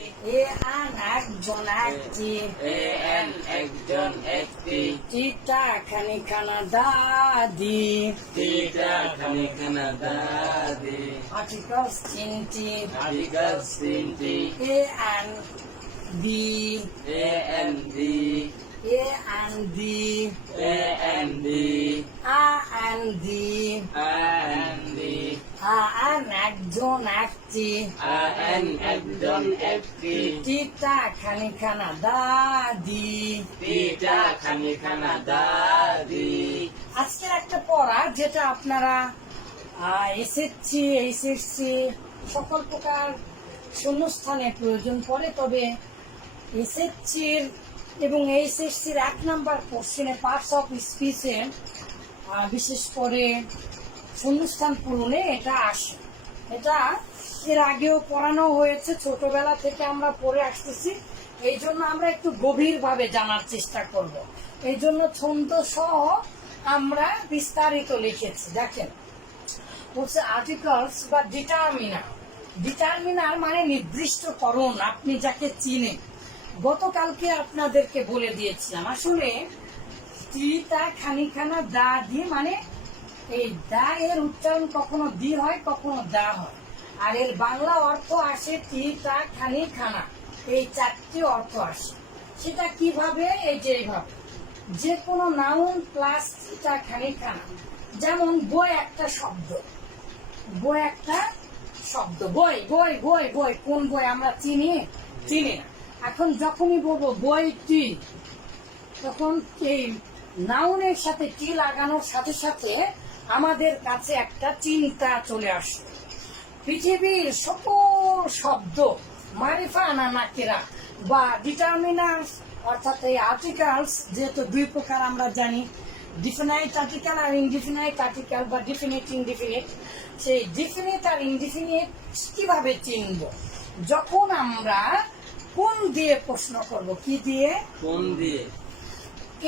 একজন একটি একজন একটি টিটা খানিখানা দাদি খানিখানা দাদি আর্টিকেলস তিনটি আর্টিকেলস তিনটি A and B A and D A and D A and D A and D and D একজন একটি একজন একটি টিটা খানিখানা দাদি খানিখানা দাদি। আজকের একটা পড়া যেটা আপনারা এসএসসি এইচএসসি সকল প্রকার শূন্যস্থানে প্রয়োজন পড়ে, তবে এসএসসির এবং এইচএসসির 1 নাম্বার কোশ্চেনে পার্টস অফ স্পিচে বিশেষ করে শূন্যস্থান পূরণে এটা আসে। এটা এর আগেও পড়ানো হয়েছে, ছোটবেলা থেকে আমরা পড়ে আসতেছি, এই জন্য আমরা একটু গভীরভাবে জানার চেষ্টা করব। এই জন্য ছন্দ সহ আমরা বিস্তারিত লিখেছি। দেখেন বলছে আর্টিকেলস বা ডিটারমিনার। ডিটারমিনার মানে নির্দিষ্টকরণ, আপনি যাকে চিনেন। গতকালকে আপনাদেরকে বলে দিয়েছিলাম আসলে টিটা খানিখানা দা দিয়ে মানে এই দা এর উচ্চারণ কখনো দি হয় কখনো দা হয়, আর এর বাংলা অর্থ আসে টিটা খানিখানা, এই 4টি অর্থ আসে। সেটা কিভাবে? এই যে এইভাবে, যে কোনো নাউন প্লাস টিটা খানিখানা। যেমন বই একটা শব্দ, বই একটা শব্দ, বই বই বই বই, কোন বই আমরা চিনি চিনি না। এখন যখনই বলবো বইটি, তখন এই নাউনের সাথে টি লাগানোর সাথে সাথে আমাদের কাছে একটা চিন্তা চলে আসে। পৃথিবীর সকল শব্দ মারিফা না নাকিরা বা ডিটারমিনার্স অর্থাৎ এই আর্টিকেলস, যেহেতু 2 প্রকার আমরা জানি, ডিফিনাইট আর্টিকেল আর ইনডিফিনাইট আর্টিকেল বা ডিফিনিট ইনডিফিনিট। সেই ডিফিনিট আর ইনডিফিনিট কিভাবে চিনব? যখন আমরা কোন দিয়ে প্রশ্ন করব। কি দিয়ে? কোন দিয়ে।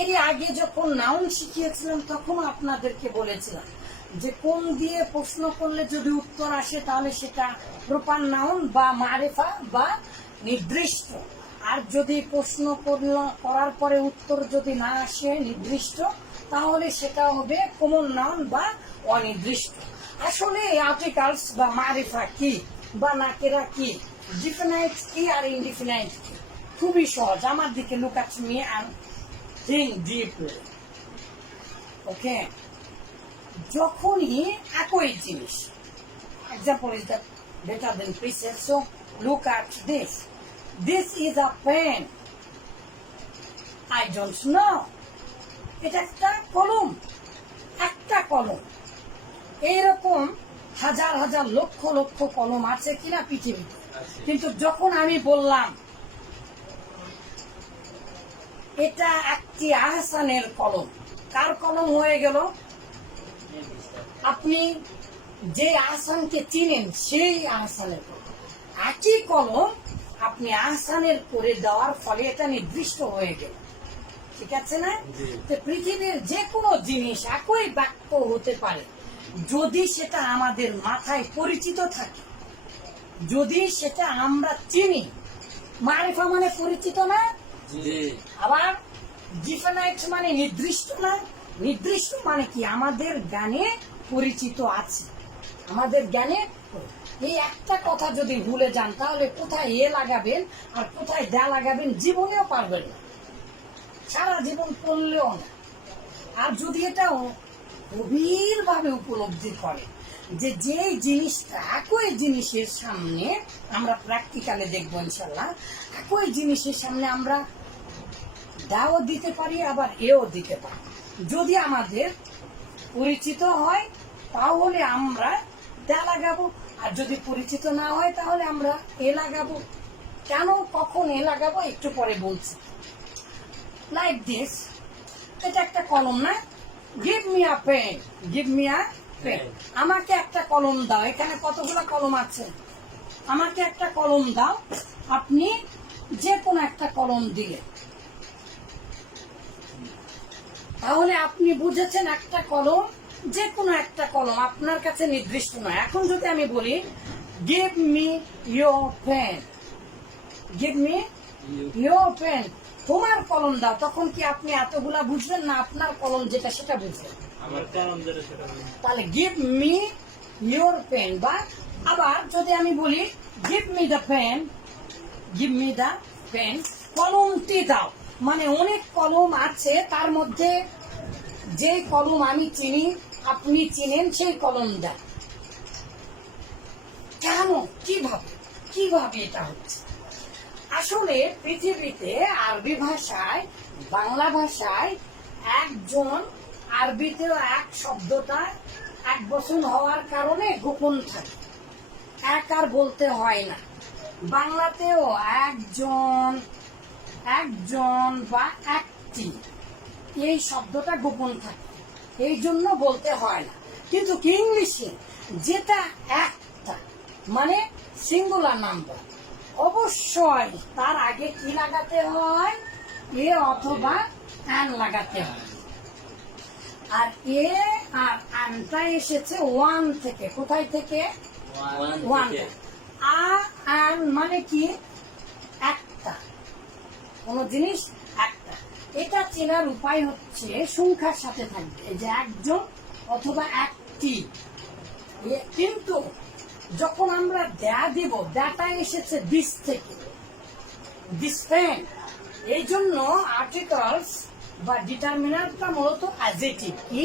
এর আগে যখন নাউন শিখিয়েছিলাম তখন আপনাদেরকে বলেছিলাম যে কোন দিয়ে প্রশ্ন করলে যদি উত্তর আসে তাহলে সেটা প্রপার নাউন বা মারেফা বা নির্দিষ্ট, আর যদি প্রশ্ন করার পরে উত্তর যদি না আসে নির্দিষ্ট তাহলে সেটা হবে কমন নাউন বা অনির্দিষ্ট। আসলে আর্টিকেলস বা মারেফা কি বা নাকেরা কি, ডিফিনাইট কি আর ইনডিফিনাইট কি, খুবই সহজ। আমার দিকে look at me and think deeply. Okay? যখনই একই জিনিস, example is that better than preset, so look at this. This is a pen. I don't know. এটা একটা কলম, একটা কলম। এইরকম হাজার হাজার লক্ষ লক্ষ কলম আছে কিনা পৃথিবীতে, কিন্তু যখন আমি বললাম এটা একটি আহসানের কলম, কার কলম হয়ে গেল? আপনি যে আহসানকে চিনেন সেই আহসানের কলম। একই কলম আপনি আহসানের করে দেওয়ার ফলে এটা নির্দিষ্ট হয়ে গেল। ঠিক আছে না? তো পৃথিবীর যে কোনো জিনিস একই বাক্য হতে পারে যদি সেটা আমাদের মাথায় পরিচিত থাকে, যদি সেটা আমরা চিনি। মারিফা মানে পরিচিত না? আবার ডিফিনাইট মানে নির্দিষ্ট না? নির্দিষ্ট মানে কি আমাদের জ্ঞানে পরিচিত আছে, আমাদের জ্ঞানে। এই একটা কথা যদি ভুলে যান তাহলে কোথায় এ লাগাবেন আর কোথায় দা লাগাবেন জীবনেও পারবেন না, সারা জীবন পড়লেও না। আর যদি এটা গভীর ভাবে উপলব্ধি করে যে যেই জিনিসটা একই জিনিসের সামনে, আমরা প্র্যাকটিক্যালে দেখবো ইনশাল্লাহ, একই জিনিসের সামনে আমরা দাও দিতে পারি আবার এও দিতে পারি। যদি আমাদের পরিচিত হয় তাহলে আমরা দা লাগাবো, আর যদি পরিচিত না হয় তাহলে আমরা এ লাগাবো। কেন কখন এ লাগাবো একটু পরে বলছি। লাইক দিস, এটা একটা কলম না? Give me a pen, give me a pen. আমাকে একটা কলম দাও। এখানে কতগুলো কলম আছে? আমাকে একটা কলম দাও। আপনি যে কোনো একটা কলম দিয়ে, তাহলে আপনি বুঝেছেন একটা কলম, যে কোনো একটা কলম আপনার কাছে নির্দিষ্ট নয়। এখন যদি আমি বলি give me your pen, give me You. Your pen, তোমার কলম দাও। তখন কি আপনি এতগুলা বুঝবেন না আপনার কলম যেটা সেটা বুঝবেন? আমার কলম ধরে সেটা বলি। তাহলে গিভ মি ইয়োর পেন, বা আবার যদি আমি বলি give me the pen, give me the pen, কলমটি দাও, মানে অনেক কলম আছে তার মধ্যে যে কলম আমি চিনি আপনি চিনেন সেই কলম দাও। কেন, কিভাবে কিভাবে এটা হচ্ছে? আসলে পৃথিবীতে আরবি ভাষায়, বাংলা ভাষায় একজন আরবিতেও এক শব্দটা এক বচন হওয়ার কারণে গোপন থাকে, এক আর বলতে হয় না। বাংলাতেও একজন, একজন বা একটি, এই শব্দটা গোপন থাকে, এই জন্য বলতে হয় না। কিন্তু কি ইংলিশে যেটা একটা মানে সিঙ্গুলার নাম্বার, অবশ্যই তার আগে কি লাগাতে হয়? এ অথবা অ্যান লাগাতে হয়। আর এ আর অ্যানটা এসেছে ওয়ান থেকে। কোথায় থেকে? ওয়ান। অ্যান মানে কি? একটা, কোন জিনিস একটা। এটা চেনার উপায় হচ্ছে সংখ্যার সাথে থাকবে, এই যে একজন অথবা একটি। কিন্তু যখন আমরা দেয়া দিব, দেয়াটা এসেছে দিস থেকে, দিস পেন, এই জন্য আর্টিকেলস বা ডিটারমিনারটা মূলত অ্যাডজেক্টিভ। কি?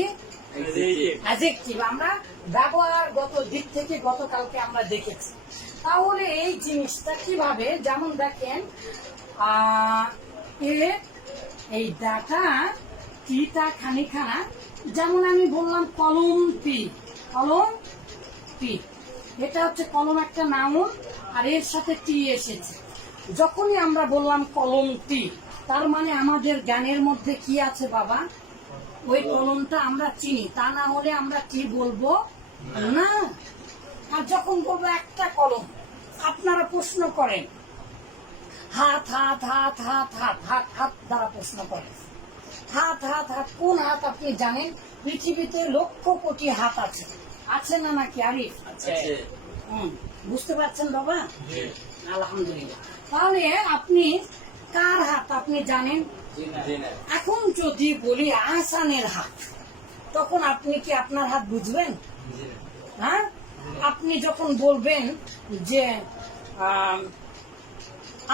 অ্যাডজেক্টিভ। আমরা ব্যবহারগত দিক থেকে গতকালকে আমরা দেখেছি। তাহলে এই জিনিসটা কিভাবে, যেমন দেখেন এই ডাটা টিটা খানিখানা, যেমন আমি বললাম কলম পি, কলম পি, এটা হচ্ছে কলম একটা নাউন, আর এর সাথে টি এসেছে। যখনই আমরা বললাম কলম টি, তার মানে আমাদের জ্ঞানের মধ্যে কি আছে বাবা? ওই কলমটা আমরা চিনি, তা না হলে আমরা টি বলবো না। আর যখন বলবো একটা কলম, আপনারা প্রশ্ন করেন হাত, হাত হাত হাত হাত হাত হাত দ্বারা প্রশ্ন করেন, হাত হাত হাত, কোন হাত আপনি জানেন? পৃথিবীতে লক্ষ কোটি হাত আছে, আছে না নাকি আরিফ? আছে। বুঝতে পারছেন বাবা? জি। আলহামদুলিল্লাহ। তাহলে আপনি কার হাত আপনি জানেন? জি না। এখন যদি বলি আহসানের হাত, তখন আপনি কি আপনার হাত বুঝবেন? জি না। হ্যাঁ, আপনি যখন বলবেন যে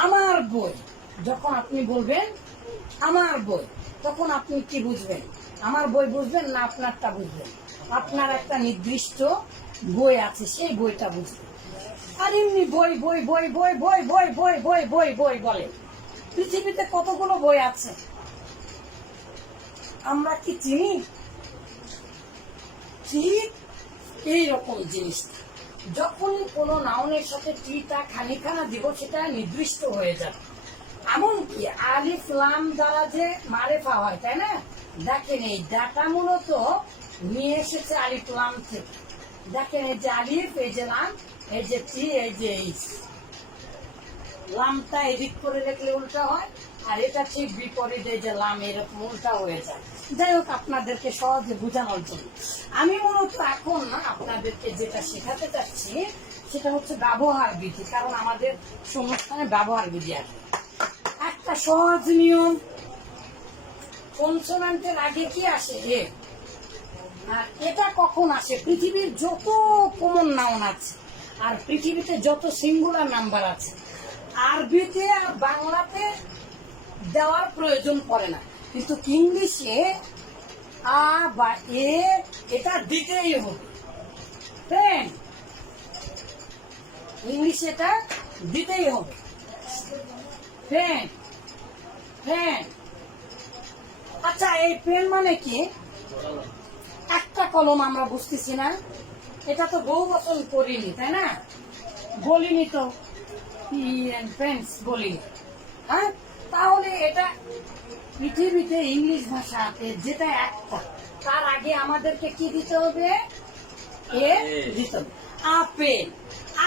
আমার বই, যখন আপনি বলবেন আমার বই, তখন আপনি কি বুঝবেন? আমার বই বুঝবেন না আপনারটা বুঝবেন? আপনার একটা নির্দিষ্ট বই আছে, সেই বইটা বুঝবেন। আর এমনি বই বই বই বই বই বই বই বই বই বই বলে, পৃথিবীতে কতগুলো বই আছে আমরা কি চিনি? ঠিক এইরকম জিনিসটা, যখনই কোনো নাউনের সাথে টিটা খানিখানা দিব, সেটা নির্দিষ্ট হয়ে যাবে। এমনকি আলিফ লাম দ্বারা যে মারেফা হয়, তাই না? দেখেন এই ডাটা মূলত নিয়ে এসেছে আলিফ লাম থেকে। দেখেন এই যে আলিফ, এই যে লাম, এই যে টি, এই যে এইচ। লামটা এদিক করে দেখলে উল্টা হয়, আর এটা ঠিক বিপরীত, এই যে লাম এরকম উল্টা হয়ে যায়। যাই হোক, আপনাদেরকে সহজে বোঝানোর জন্য আমি মূলত এখন আপনাদেরকে যেটা শেখাতে চাচ্ছি সেটা হচ্ছে ব্যবহার বিধি, কারণ আমাদের সংস্থানে ব্যবহার বিধি আছে। একটা সহজ নিয়ম, কনসোনান্টের আগে কি আসে? এ। আর এটা কখন আসে? পৃথিবীর যত কমন নাউন আছে আর পৃথিবীতে যত সিঙ্গুলার নাম্বার আছে, আরবিতে আর বাংলাতে দেওয়ার প্রয়োজন পড়ে না, কিন্তু ইংলিশে আ বা এ এটা দিতেই হবে। পেন, ইংলিশে এটা দিতেই হবে। Pen, pen. আচ্ছা, এই পেন মানে কি? একটা কলম আমরা বুঝতেছি না, এটা তো বহু বচন করিনি, তাই না? বলিনি তো, পেন্স বলিনি। হ্যাঁ, তাহলে এটা পৃথিবীতে ইংলিশ ভাষাতে যেটা একটা, তার আগে আমাদেরকে কি দিতে হবে? এ দিতে হবে। আপেল,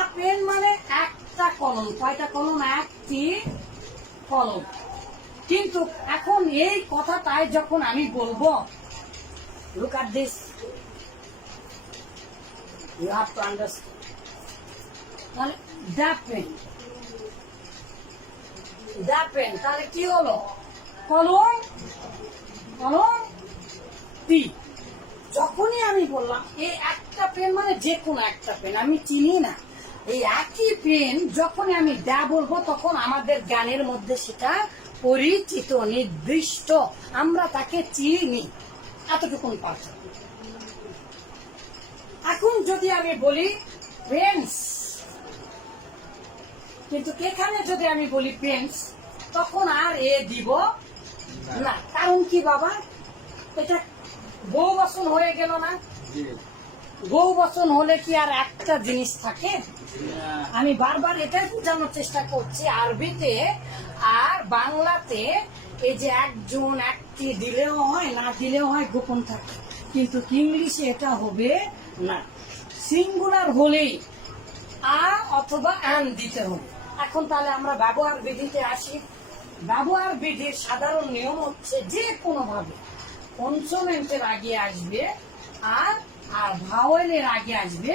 আপেল মানে একটা কলম। কয়টা কলম? একটি কলম। কিন্তু এখন এই কথাটাই যখন আমি বলবো, look at this, you have to understand. তাহলে the pen, দা পেন, তাহলে কি হলো? কলম, কলম পি। যখনই আমি বললাম এই একটা পেন মানে যে কোনো একটা পেন, আমি চিনি না, এই একই পেন যখনই আমি দা বলবো তখন আমাদের জ্ঞানের মধ্যে সেটা পরিচিত, নির্দিষ্ট, আমরা তাকে চিনি, এতটুকুন পার্থক্য। এখন যদি আমি বলি পেন্স, কিন্তু এখানে যদি আমি বলি পেন্স তখন আর এ দিব না। কারণ কি বাবা, এটা বহু বচন হয়ে গেল না? জি বহু বচন হলে কি আর একটা জিনিস থাকে? না। আমি বারবার এটাই বোঝানোর চেষ্টা করছি, আরবিতে আর বাংলাতে এই যে একজন একটি দিলেও হয়, না দিলেও হয়, গোপন থাকে, কিন্তু ইংলিশে এটা হবে না। সিঙ্গুলার হলেই আ অথবা অ্যান দিতে হবে। এখন তাহলে আমরা ব্যবহার বিধিতে আসি। ব্যবহার বিধির সাধারণ নিয়ম হচ্ছে যে কোনো ভাবে কনসোনেন্টের আগে আসবে আর আর ভাওয়েলের আগে আসবে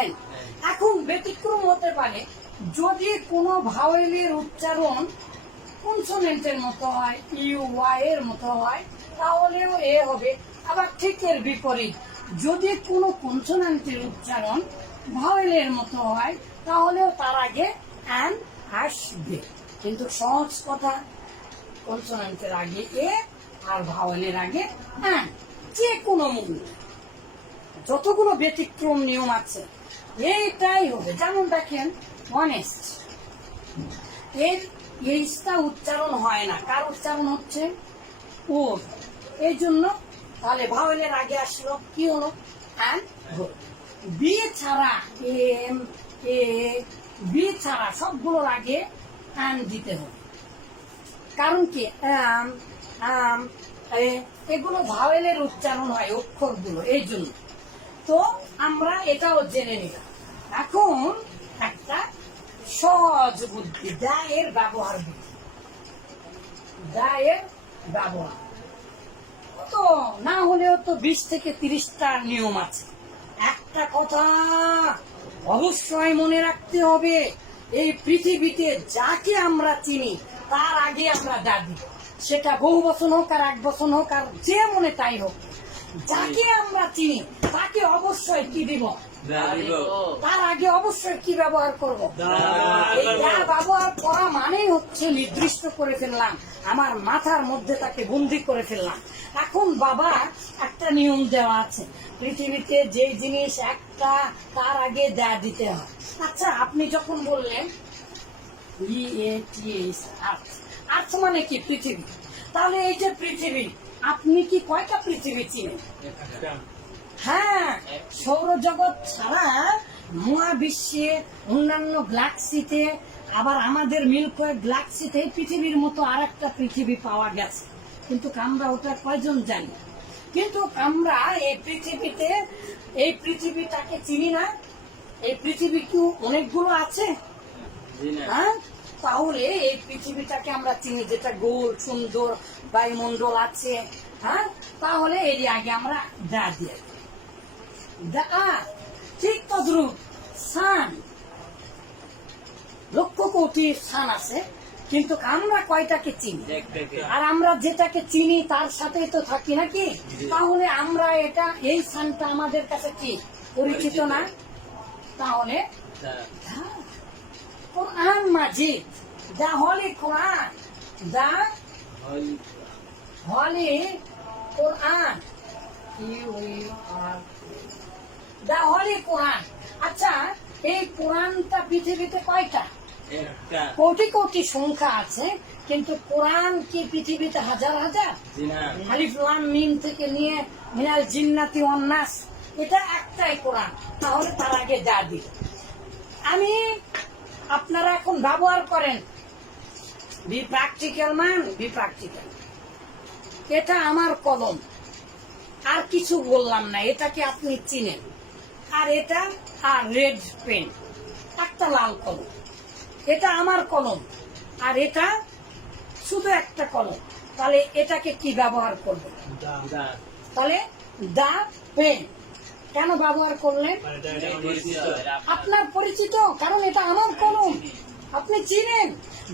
এই। এখন ব্যতিক্রম হতে পারে যদি কোনো ভাওয়েলের উচ্চারণ কনসোনেন্টের মতো হয়, ইউ ওয়াই এর মতো হয়, তাহলেও এ হবে। আবার ঠিক এর বিপরীত, যদি কোনো কনসোনেন্টের উচ্চারণ ভাওয়েলের মতো হয় তাহলেও তার আগে অ্যান আসবে। কিন্তু সহজ কথা, কনসোনেন্টের আগে এ আর ভাওয়েলের আগে অ্যান, যে কোনো মূল্য। যতগুলো ব্যতিক্রম নিয়ম আছে এইটাই হবে। যেমন দেখেন অনেস্ট, এর এইটা উচ্চারণ হয় না, কার উচ্চারণ হচ্ছে ওর, এই জন্য তাহলে ভাওয়েলের আগে আসলো কি হলো অ্যান। বি ছাড়া এম এ বি ছাড়া সবগুলোর আগে অ্যান দিতে হবে। কারণ কি আম আম এগুলো ভাওয়েলের উচ্চারণ হয় অক্ষরগুলো, এই জন্য। তো আমরা এটাও জেনে নিলাম। এখন একটা সহজ বুদ্ধি, দা এর ব্যবহার বুদ্ধি। দা এর ব্যবহার তো না হলেও তো 20 থেকে 30টা নিয়ম আছে। একটা কথা অবশ্যই মনে রাখতে হবে, এই পৃথিবীতে যাকে আমরা চিনি তার আগে আমরা দা দিব। সেটা বহু বচন হোক আর এক বচন হোক আর যে মনে তাই হোক, যাকে আমরা চিনি তাকে অবশ্যই কি দিব? তার আগে অবশ্যই কি ব্যবহার করব? এই দা ব্যবহার করা মানেই হচ্ছে নির্দিষ্ট করে ফেললাম, আমার মাথার মধ্যে তাকে বন্দি করে ফেললাম। এখন বাবা একটা নিয়ম দেওয়া আছে, পৃথিবীতে যে জিনিস একটা তার আগে দা দিতে হয়। আচ্ছা, আপনি যখন বললেন আর্থ, আর্থ মানে কি? পৃথিবী। তাহলে এই যে পৃথিবী, আপনি কি কয়টা পৃথিবী চিনেন? হ্যাঁ, সৌরজগৎ ছাড়া মহাবিশ্বে অন্যান্য গ্যালাক্সিতে, আবার আমাদের মিল্কি ওয়ে গ্যালাক্সিতে পৃথিবীর মতো আর একটা পৃথিবী পাওয়া গেছে, কিন্তু আমরা ওটা কয়জন জানি? কিন্তু আমরা এই পৃথিবীতে এই পৃথিবীটাকে চিনি না। এই পৃথিবী কি অনেকগুলো আছে? হ্যাঁ, তাহলে এই পৃথিবীটাকে আমরা চিনি, যেটা গোল সুন্দর বায়ুমণ্ডল আছে। হ্যাঁ, তাহলে এর আগে আমরা দা দিয়ে দা। ঠিক তদ্রুপ সান, লক্ষ কোটি সান আছে, কিন্তু আমরা কয়টাকে চিনি? আর আমরা যেটাকে চিনি তার সাথে তো থাকি নাকি? তাহলে আমরা এটা, এই সানটা আমাদের কাছে কি পরিচিত না? তাহলে কোরআন মাজিদ, দা হলি কোরআন, দা হলি কোরআন, দা হলি কোরআন। আচ্ছা, এই কোরআনটা পৃথিবীতে কয়টা? কোটি কোটি সংখ্যা আছে, কিন্তু কোরআন কি পৃথিবীতে হাজার হাজার? আলিফ লাম মিম থেকে নিয়ে মিনাল জিন্নাতি ওয়ান নাস, এটা একটাই কোরআন। তাহলে তার আগে দা দিই আমি। আপনারা এখন ব্যবহার করেন B practical man, B practical. এটা আমার কলম, আর কিছু বললাম না, এটাকে আপনি চিনেন। আর এটা আর রেড পেন, একটা লাল কলম, এটা আমার কলম, আর এটা শুধু একটা কলম। তাহলে এটাকে কি ব্যবহার করবেন? তাহলে দা পেন কেন ব্যবহার করলেন? আপনার পরিচিত, কারণ এটা আমার কলম, আপনি চিনেন,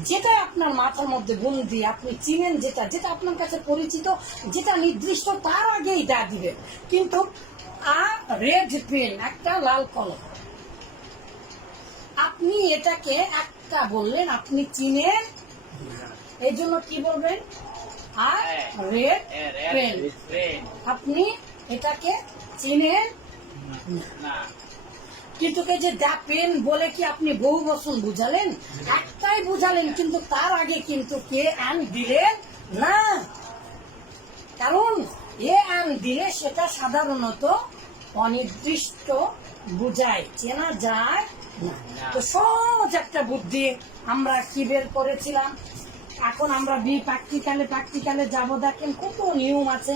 যেটা আপনার মাথার মধ্যে বুদ্ধি, আপনি চিনেন যেটা যেটা আপনার কাছে পরিচিত, যেটা নির্দিষ্ট, তার আগেই দা দিবেন। কিন্তু রেড পেন, একটা লাল কলম, আপনি এটাকে একটা বললেন, আপনি চিনেন, এই জন্য কি বলবেন? আর রেড পেন, আপনি এটাকে চিনেন না কিন্তু এই যে দা পেন বলে কি আপনি বহু বচন বুঝালেন? একটাই বুঝালেন, কিন্তু তার আগে কিন্তু কে অ্যান দিলেন না। কারণ এ অ্যান দিলে সেটা সাধারণত অনির্দিষ্ট বুঝায়, চেনা যায় না। তো সহজ একটা বুদ্ধি আমরা কি বের করেছিলাম। এখন আমরা প্র্যাকটিক্যালে যাব, দেখেন কত নিয়ম আছে।